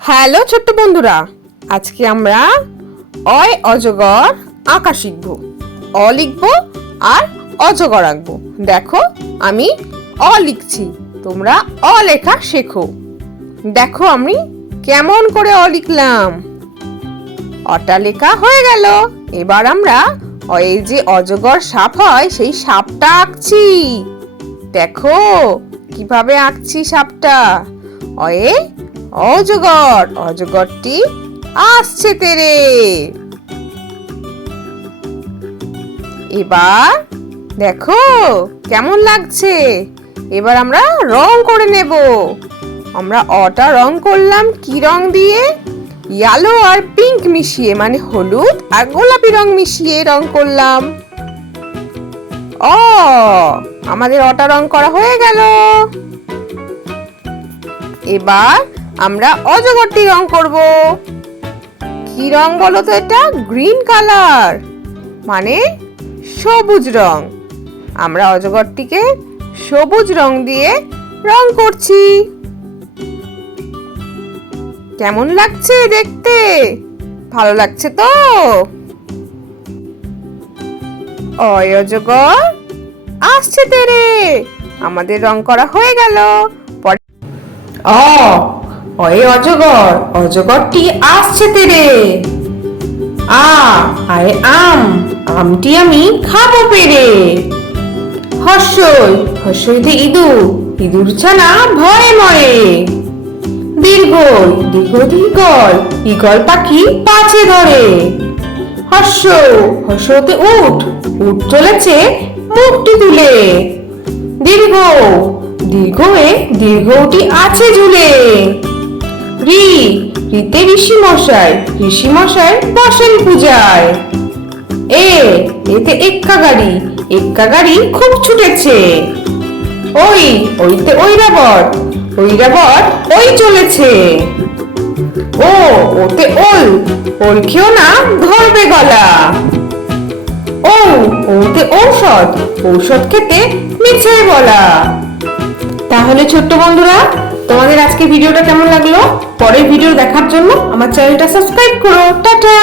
Hello ছোট্ট বন্ধুরা, আজকে আমরা অয় অজগর আঁকা শিখব। অ লিখব আর অজগর আঁকবো। দেখো আমি অ লিখছি, তোমরা অ লেখা শেখো। দেখো আমি কেমন করে অ লিখলাম। অটা লেখা হয়ে গেল। এবার আমরা এই যে অজগর সাপ হয় সেই সাপটা আঁকছি। দেখো কিভাবে আঁকছি সাপটা। অয়ে অজগর, অজগরটি আসছে তেরে। এবার দেখো কেমন লাগছে। এবার আমরা রং করে নেব। আমরা অটা রং করলাম কি রং দিয়ে? ইয়েলো আর পিঙ্ক মিশিয়ে, মানে হলুদ আর গোলাপি রং মিশিয়ে রং করলাম। আমাদের অটা রং করা হয়ে গেল। এবার আমরা অজগরটি রং করব। কি রং বলো তো? এটা গ্রিন কালার, মানে সবুজ রং। আমরা অজগরটিকে সবুজ রং দিয়ে রং করছি। কেমন লাগছে দেখতে? ভালো লাগছে তো? অয় অজগর আসছে তেরে। আমাদের রং করা হয়ে গেল। অয়ে অজগর, অজগরটি আসছে তেরে। আয় আম, আমটি আমি খাবো পেরে। হর্ষই, হর্ষইতে ইঁদুর, ইঁদুর ছানা ভয়ে মরে। দীর্ঘই, দীর্ঘইতে ঈগল, ঈগল পাখি পাছে ধরে। হর্ষ, হর্ষতে উট, উট চলেছে মুখটি তুলে। দীর্ঘ, দীর্ঘয়ে দীর্ঘটি আছে ঝুলে। ঋ, ঋতে ঋষি মশাই, ঋষি মশাই বসেন পূজায়। এতে এক্কা গাড়ি, এক্কা গাড়ি খুব ছুটেছে। ওইতে ঐরাবত, ঐরাবত ওই চলেছে। ওতে ওল, ওল খেও না ধরবে গলা। ওতে ঔষধ, ঔষধ খেতে মিছে বলা। তাহলে ছোট্ট বন্ধুরা, তোমাদের আজকে ভিডিওটা কেমন লাগলো? পরের ভিডিও দেখার জন্য আমার চ্যানেলটা সাবস্ক্রাইব করো। টাটা।